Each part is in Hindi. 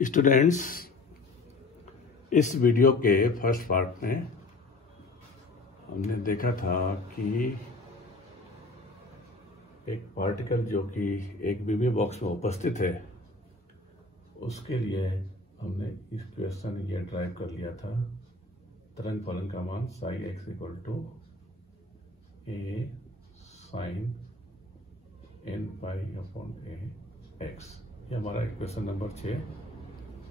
स्टूडेंट्स, इस वीडियो के फर्स्ट पार्ट में हमने देखा था कि एक पार्टिकल जो कि एक बीमी बॉक्स में उपस्थित है उसके लिए हमने इक्वेशन ये ड्राइव कर लिया था। तरंग फलन का मान psi X equal to A sine N pi upon A X, ये हमारा इक्वेशन नंबर 6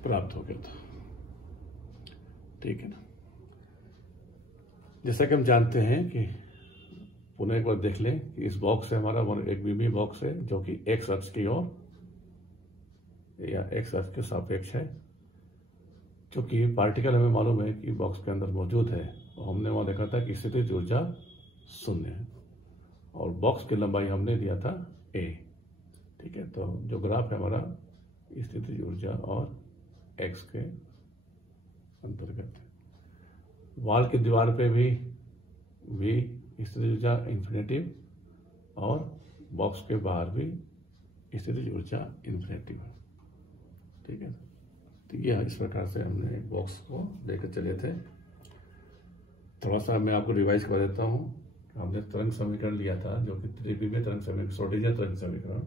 प्राप्त हो गया था। ठीक है ना। जैसा कि हम जानते हैं कि पुनः एक बार देख लें कि इस बॉक्स से हमारा एक बीमी बॉक्स है जो कि एक्स अक्ष की ओर या एक्स अक्ष के सापेक्ष है। क्योंकि पार्टिकल हमें मालूम है कि बॉक्स के अंदर मौजूद है और हमने वहां देखा था कि स्थितिज ऊर्जा 0 है और बॉक्स की लंबाई हमने दिया था a। ठीक है, तो जो ग्राफ है हमारा स्थितिज ऊर्जा और एक्स के अंतर्गत है। वाल की दीवार पे भी स्थितिज ऊर्जा इंफिनिटिव और बॉक्स के बाहर भी स्थितिज ऊर्जा इंफिनिटिव है। ठीक है, तो ये इस प्रकार से हमने बॉक्स को लेकर चले थे। थोड़ा सा मैं आपको रिवाइज कर देता हूँ। हमने तरंग समीकरण लिया था जो कि त्रिविमीय तरंग समीकरण, श्रोडिंगर तरंग समीकरण,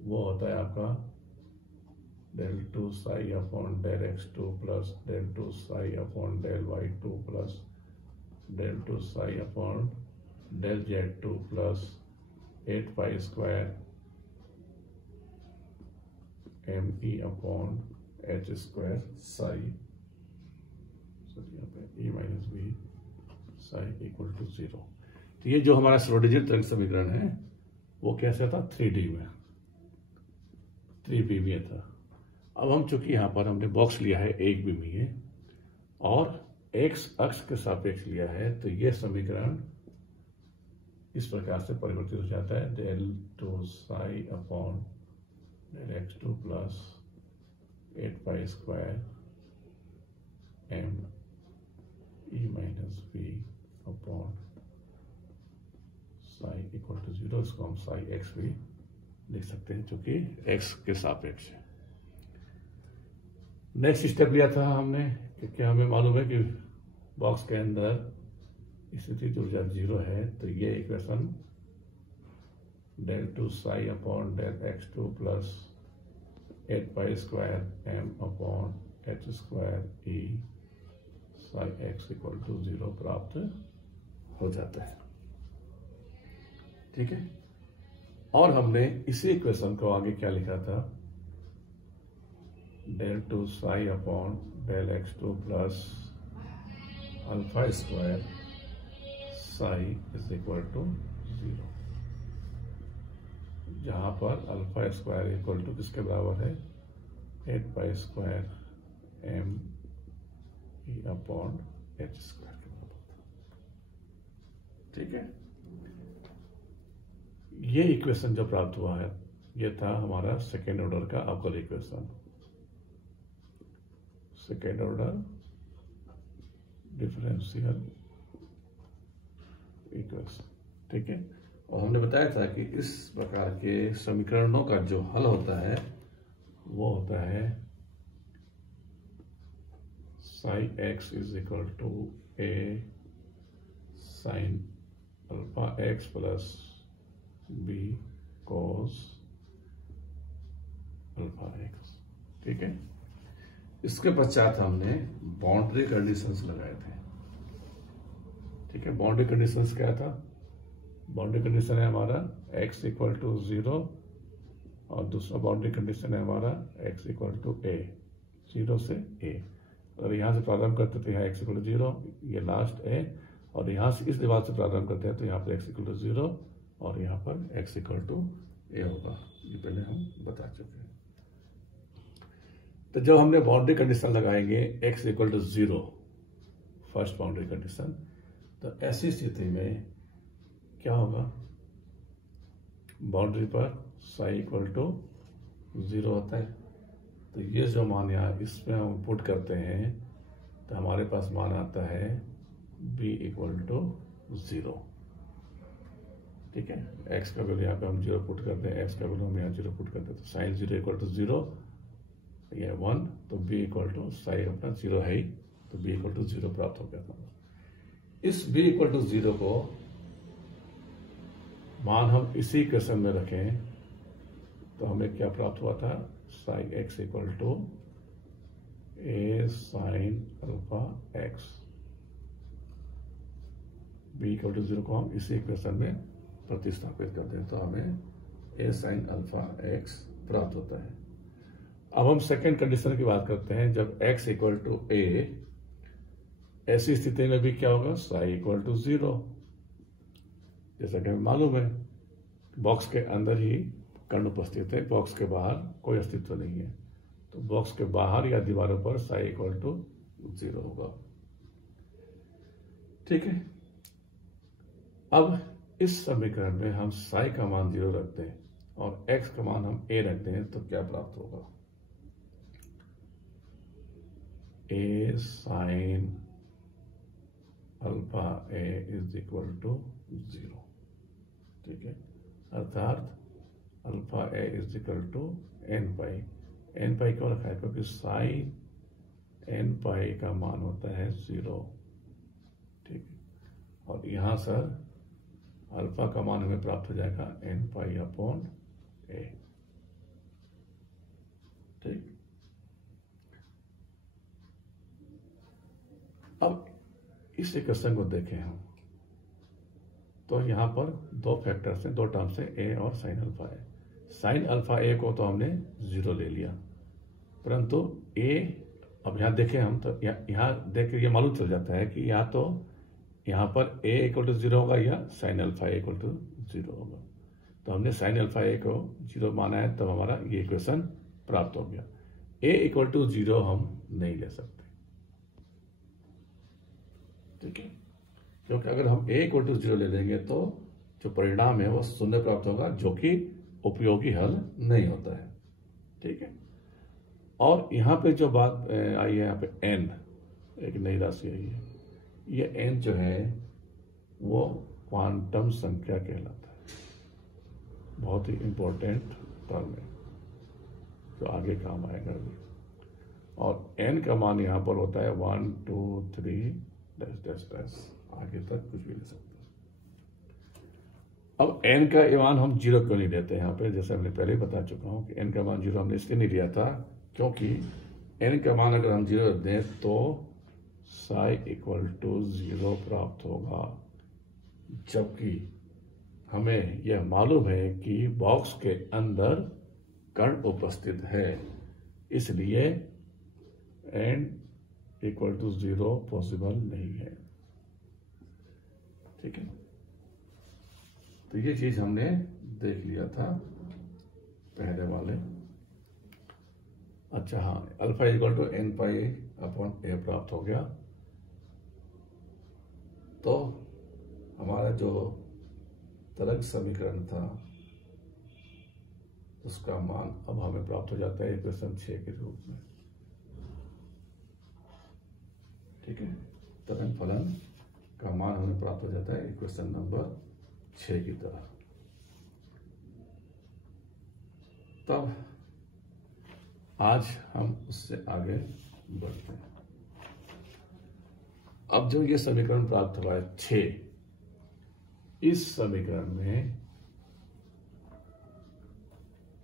वो होता है आपका del 2 psi upon del x2 plus del 2 psi upon del y2 plus del 2 psi upon del z2 plus 8 pi square me upon h square psi, यहाँ पे e minus b psi equal to 0। तो ये जो हमारा श्रोडिंगर तरंग समीकरण है वो कैसा था, 3D में, त्रिविमीय था। अब हम चूंकि यहां पर हमने बॉक्स लिया है एक विमीय और एक्स अक्ष के सापेक्ष लिया है, तो यह समीकरण इस प्रकार से परिवर्तित हो जाता है del 2 psi upon del x2 plus 8 pi square m e minus b upon psi equal to 0। इसको हम psi x भी लिख सकते हैं चूंकि x के सापेक्ष है। नेक्स्ट स्टेप लिया था हमने क्योंकि हमें मालूम है कि बॉक्स के अंदर स्थितिज ऊर्जा 0 है, तो ये equation del 2 psi upon del x2 plus 8 pi square m upon h square e psi x equal to 0 प्राप्त हो जाता है। ठीक है, और हमने इसी इक्वेशन को आगे क्या लिखा था, del 2 psi upon del x2 plus alpha square psi is equal to 0, जहां पर अल्फा स्क्वायर इक्वल टू किसके बराबर है, 8 pi square m e upon h square के बराबर। ठीक है, ये इक्वेशन जो प्राप्त हुआ है ये था हमारा सेकेंड ऑर्डर का अवकल equation, second order differential equation. ठीक है, और हमने बताया था कि इस प्रकार के समीकरणों का जो हल होता है वो होता है psi X is equal to A sine alpha X plus B cos alpha X. ठीक है, इसके पश्चात हमने बाउंड्री कंडीशंस लगाए थे। ठीक है, बाउंड्री कंडीशंस क्या था, बाउंड्री कंडीशन है हमारा x इक्वल टू 0 और दूसरा बाउंड्री कंडीशन है हमारा x इक्वल टू a, 0 से a। अगर यहां से प्रारंभ करते तो यहाँ x इक्वल टू 0, ये लास्ट a, और यहां से इस दीवार से प्रारंभ करते हैं तो यहाँ पर x इक्वल टू 0 और यहाँ पर x इक्वल टू a होगा। ये पहले हम बता चुके हैं। तो जब हमने बाउंड्री कंडीशन लगाएंगे x equal to 0, first boundary condition, तो ऐसी स्थिति में क्या होगा, बाउंड्री पर साई इक्वल टू 0 होता है। तो ये जो मान यहाँ इसमें हम पुट करते हैं तो हमारे पास मान आता है b इक्वल टू 0। ठीक है, x का वैल्यू यहाँ पे हम 0 पुट करते हैं, x का वैल्यू हम यहाँ 0 पुट करते हैं, तो साइन 0 इक्वल टू 0 ये 1, तो b इक्वल टू साई अपना 0 है ही, तो b इक्वल टू 0 प्राप्त हो गया था। इस b इक्वल टू 0 को मान हम इसी इक्वेशन में रखें तो हमें क्या प्राप्त हुआ था, sine x equal to a sine alpha x। b equal to 0 को हम इसी इक्वेशन में प्रतिस्थापित कर दें तो हमें a साइन अल्फा x प्राप्त होता है। अब हम सेकेंड कंडीशन की बात करते हैं, जब x इक्वल टू a, ऐसी स्थिति में भी क्या होगा, साई इक्वल टू 0। जैसा कि हमें मालूम है बॉक्स के अंदर ही कर्ण उपस्थित है, बॉक्स के बाहर कोई अस्तित्व नहीं है, तो बॉक्स के बाहर या दीवारों पर साई इक्वल टू 0 होगा। ठीक है, अब इस समीकरण में हम साई का मान 0 रखते हैं और x का मान हम a रखते हैं तो क्या प्राप्त होगा, a sine alpha a is equal to 0। ठीक है, अर्थात alpha a is equal to n pi क्यों रखा है, क्योंकि साइन n पाई का मान होता है 0। ठीक है, और यहां सर अल्फा का मान हमें प्राप्त हो जाएगा n पाई अपॉन a। ठीक, अब इस इक्वेशन को देखें हम तो यहां पर दो फैक्टर्स हैं, दो टर्म्स हैं, a और साइन अल्फा है। साइन अल्फा a को तो हमने 0 ले लिया, परंतु a, अब यहां देखें हम तो यहां देख के ये मालूम चल जाता है कि या तो यहां पर a इक्वल टू 0 होगा या sine alpha a equal to 0 होगा। तो हमने साइन अल्फा a को 0 माना है, तब हमारा ये इक्वेशन प्राप्त हो गया। a इक्वल टू 0 हम नहीं ले सकते। ठीक है, क्योंकि अगर हम a इक्वल टू 0 ले लेंगे तो जो परिणाम है वो शून्य प्राप्त होगा, जो कि उपयोगी हल नहीं होता है। ठीक है, और यहाँ पे जो बात आई है, यहाँ पे n एक नई राशि आई है, ये n जो है वो क्वांटम संख्या कहलाता है, बहुत ही इंपॉर्टेंट टर्म है जो आगे काम आएगा भी। और n का मान यहाँ पर होता है 1 2 3 डैश डैश डैश, आगे तक कुछ भी ले सकते हैं। अब n का मान हम 0 क्यों नहीं लेते यहाँ पे, जैसे हमने पहले ही बता चुका हूँ कि n का मान 0 हमने इसलिए नहीं लिया था क्योंकि n का मान अगर हम 0 दें तो साई इक्वल टू 0 प्राप्त होगा, जबकि हमें यह मालूम है कि बॉक्स के अंदर कण उपस्थित है, इसलिए n इक्वल टू 0 पॉसिबल नहीं है। ठीक है, तो ये चीज हमने देख लिया था पहले वाले। अच्छा हाँ, alpha equal to n pi upon a प्राप्त हो गया, तो हमारा जो तरंग समीकरण था उसका मान अब हमें प्राप्त हो जाता है इक्वेशन 6 के रूप में। ठीक है, तरंग फलन का मान हमें प्राप्त हो जाता है इक्वेशन नंबर 6 की तरह। तब आज हम उससे आगे बढ़ते हैं। अब जो ये समीकरण प्राप्त हुआ है 6, इस समीकरण में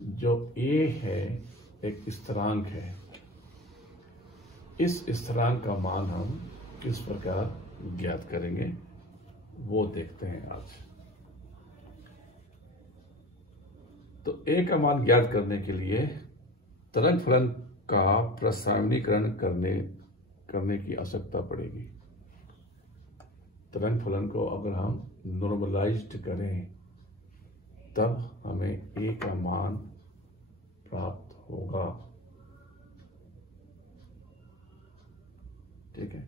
जो a है एक स्थिरांक है, इस स्थिरांक का मान हम किस प्रकार ज्ञात करेंगे वो देखते हैं आज। तो a का मान ज्ञात करने के लिए तरंग फलन का प्रसारणीकरण करने की आवश्यकता पड़ेगी। तरंग फलन को अगर हम नॉर्मलाइज्ड करें तब हमें a का मान प्राप्त होगा। ठीक है,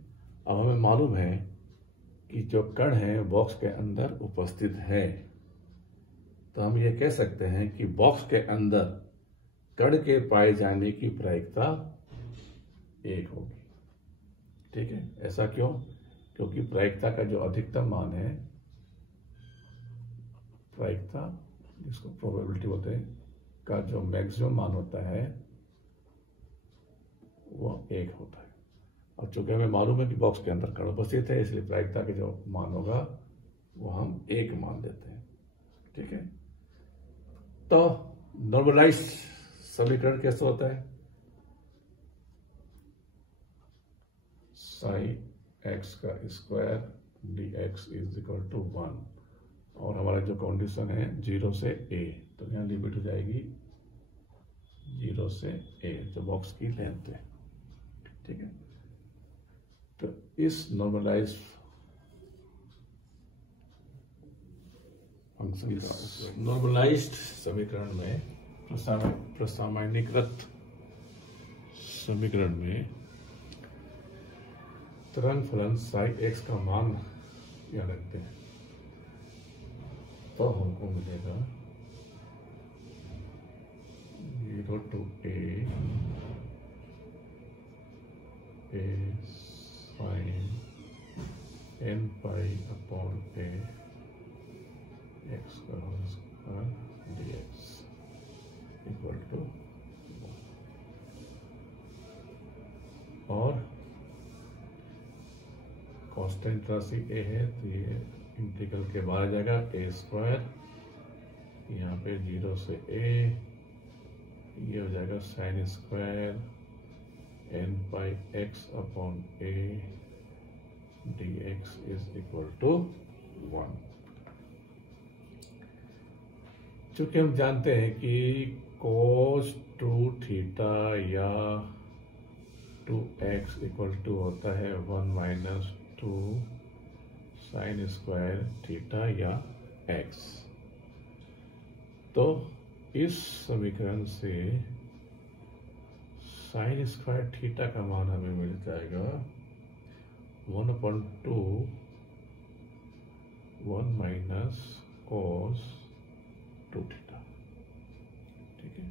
अब हमें मालूम है कि जो कण है बॉक्स के अंदर उपस्थित है, तो हम ये कह सकते हैं कि बॉक्स के अंदर कण के पाए जाने की प्रायिकता 1 होगी। ठीक है, ऐसा क्यों? क्योंकि प्रायिकता का जो अधिकतम मान है, प्रायिकता जिसको प्रोबेबिलिटी बोलते हैं, का जो मैक्सिमम मान होता है वो 1 होता है। और चूंकि हमें मालूम है कि बॉक्स के अंदर कण उपस्थित है, इसलिए प्रायिकता के जो मान होगा वो हम 1 मान देते हैं। ठीक है, तो नॉर्मलाइज्ड समीकरण कैसे होता है? साइन एक्स का square dx is equal to 1, और हमारा जो कंडीशन है 0 से a, तो यहाँ लिमिट हो जाएगी 0 से a, जो बॉक्स की लेंथ है। ठीक है, तो इस नॉर्मलाइज्ड फंक्शन का नॉर्मलाइज्ड समीकरण में प्रसामान्यीकृत समीकरण में तरंग फलन साई एक्स का मान क्या रखते हैं, तो हमको मिलेगा 0 to a sin n pi upon a x का whole square dx equal to, और कांस्टेंट राशि a है तो ये इंटीग्रल के बाहर आ जाएगा a स्क्वायर, यहाँ पे 0 से a, ये हो जाएगा sine square n pi x upon a dx is equal to 1। चूंकि हम जानते हैं कि cos 2 थीटा या 2x इक्वल टू होता है 1 माइनस 2 साइन स्क्वायर थीटा या x, तो इस समीकरण से साइन स्क्वायर थीटा का मान हमें मिल जाएगा 1/2 1 माइनस cos 2 थीटा। ठीक है,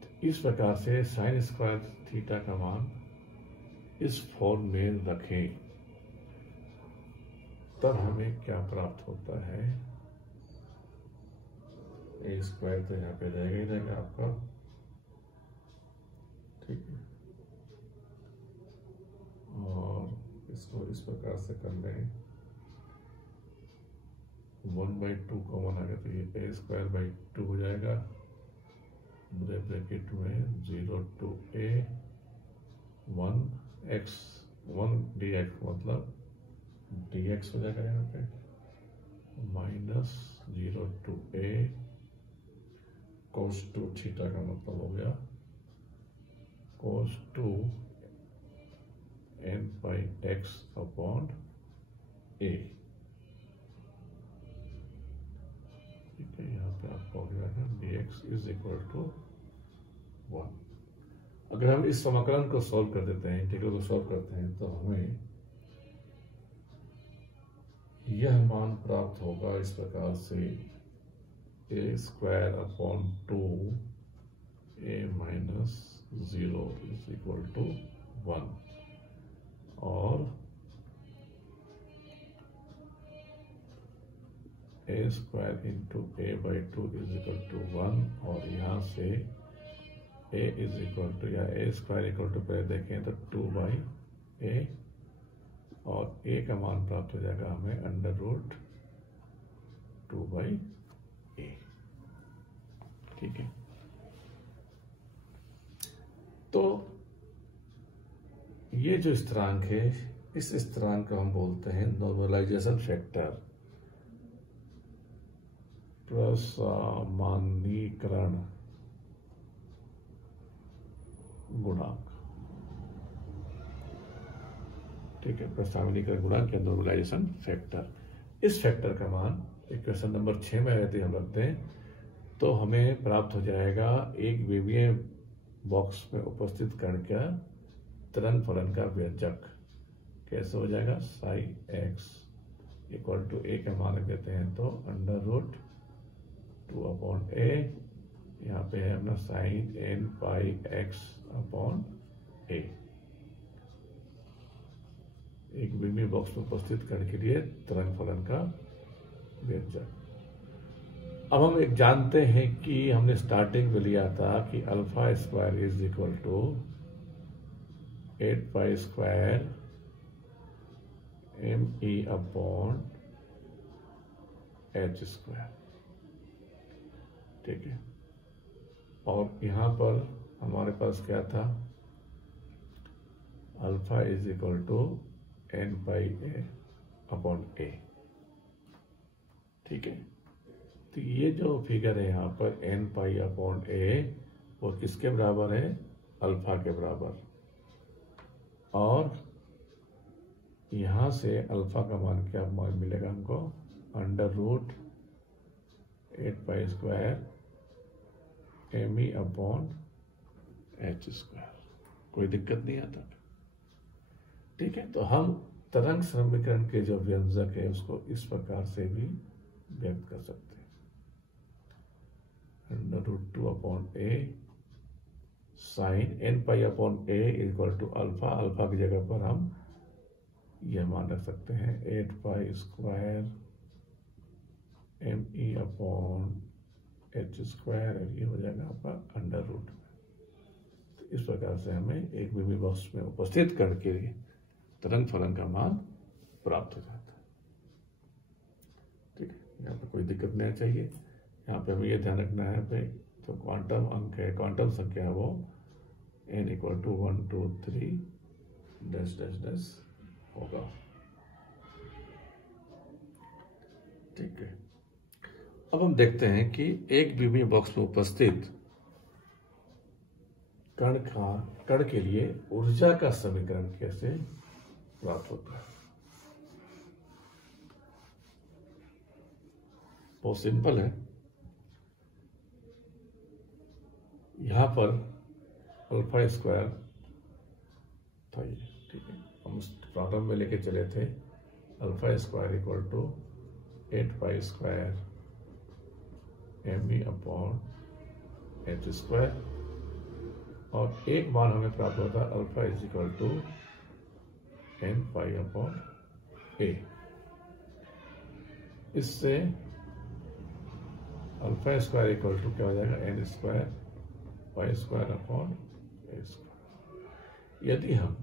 तो इस प्रकार से साइन स्क्वायर थीटा का मान इस फॉर्म में रखें, तब हमें क्या प्राप्त होता है, ए स्क्वायर तो यहाँ पे रहेगा ही रहेगा आपका। ठीक है, और इसको इस प्रकार से कर लें, 1/2 कॉमन आ गया तो ये ए स्क्वायर बाई 2 हो जाएगा, ब्रैकेट में 0 to a 1 dx मतलब dx हो जाएगा यहाँ पे, minus 0 to a cos 2 theta का मतलब हो गया cos 2 n pi x upon a। ठीक है, यहाँ पे आपका हो गया है dx इज इक्वल टू 1। अगर हम इस समाकलन को सॉल्व कर देते हैं, इंटीग्रल को सॉल्व करते हैं, तो हमें यह मान प्राप्त होगा इस प्रकार से, A square upon 2 a minus 0 is equal to 1, और A square into a by 2 is equal to 1, और यहाँ से a इज इक्वल टू, या ए स्क्वायर इक्वल टू पहले देखें तो 2 बाई a, और a का मान प्राप्त हो जाएगा हमें अंडर रूट 2 बाई a। ठीक है, तो ये जो स्थिरांक है, इस स्थिरांक को हम बोलते हैं नॉर्मलाइजेशन फैक्टर, प्रसामान्यीकरण गुणांक। ठीक है, प्रसामान्यीकरण गुणांक या नॉर्मलाइजेशन फैक्टर। इस फैक्टर का मान इक्वेशन नंबर 6 में यदि हम रखते हैं तो हमें प्राप्त हो जाएगा एक विमीय बॉक्स में उपस्थित कण का तरंग फलन का व्यंजक। कैसे हो जाएगा, साइन एक्स इक्वल टू ए का मान रख देते हैं तो अंडर रूट 2 अपॉन ए, यहाँ पे है अपना sign n pi x upon ए, एक विमीय बॉक्स में उपस्थित कण के लिए तरंग फलन का व्यंजक। अब हम एक जानते हैं कि हमने स्टार्टिंग में लिया था कि alpha square is equal to 8 pi square ME upon H square, ठीक है। और यहां पर हमारे पास क्या था, alpha is equal to N pi A upon A, ठीक है। तो ये जो फिगर है यहाँ पर N पाई अपॉन A, वो किसके बराबर है, अल्फा के बराबर। और यहां से अल्फा का मान क्या मान मिलेगा हमको, under root 8 pi square ME upon H square. कोई दिक्कत नहीं आता, ठीक है। तो हम तरंग समीकरण के जो व्यंजक है उसको इस प्रकार से भी व्यक्त कर सकते हैं, under root 2 upon A sine N pi upon A equal to alpha. Alpha की जगह पर हम यह मान रख सकते हैं 8 pi square ME upon H square, और ये हो जाएगा आपका अंडर रूट। तो इस प्रकार से हमें एक बीमी बॉक्स में उपस्थित कण के तरंग फलन का मान प्राप्त हो जाता है, ठीक है। यहाँ पे कोई दिक्कत नहीं चाहिए। यहाँ पे हमें ये ध्यान रखना है भाई, तो क्वांटम अंक है, क्वांटम संख्या है वो n equal to 1 2 3 dash dash dash होगा, ठीक है। अब हम देखते हैं कि एक बीमी बॉक्स में उपस्थित कण के लिए ऊर्जा का समीकरण कैसे प्राप्त होता है। बहुत सिंपल है। यहां पर अल्फा स्क्वायर था ये, ठीक है। हम प्रारंभ में लेके चले थे alpha square equal to 8 pi square ME upon H square, और एक मान हमें प्राप्त होता है alpha is equal to N pi upon A। इससे अल्फा स्क्वायर इक्वल टू क्या हो जाएगा, N square pi square upon A square. यदि हम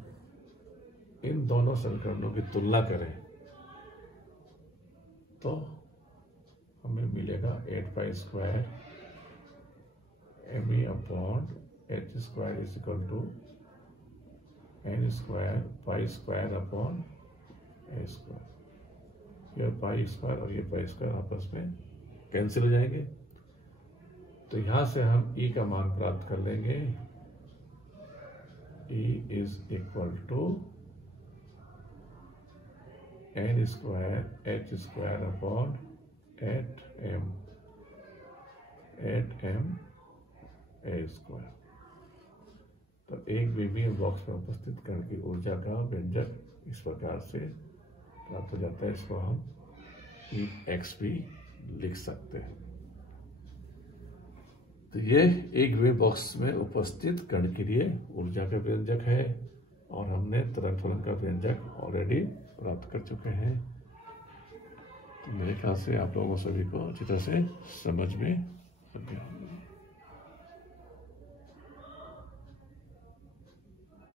इन दोनों समीकरणों की तुलना करें तो हमें मिलेगा 8 pi square ME upon H square is equal to N square pi square upon A square. ये पाई स्क्वायर और ये पाई स्क्वायर आपस में कैंसिल हो जाएंगे, तो यहां से हम E का मान प्राप्त कर लेंगे। E is equal to N square H square upon 8M A square. तो एक बीमी बॉक्स में उपस्थित कण की ऊर्जा का व्यंजक इस प्रकार से प्राप्त हो जाता है। इसको हम EX भी लिख सकते हैं। तो ये एक बीमी बॉक्स में उपस्थित कण के लिए ऊर्जा का व्यंजक है, और हमने तरंग फलन का व्यंजक ऑलरेडी प्राप्त कर चुके हैं। तो मेरे ख्याल से आप लोगों सभी को अच्छी तरह से समझ में आ गया।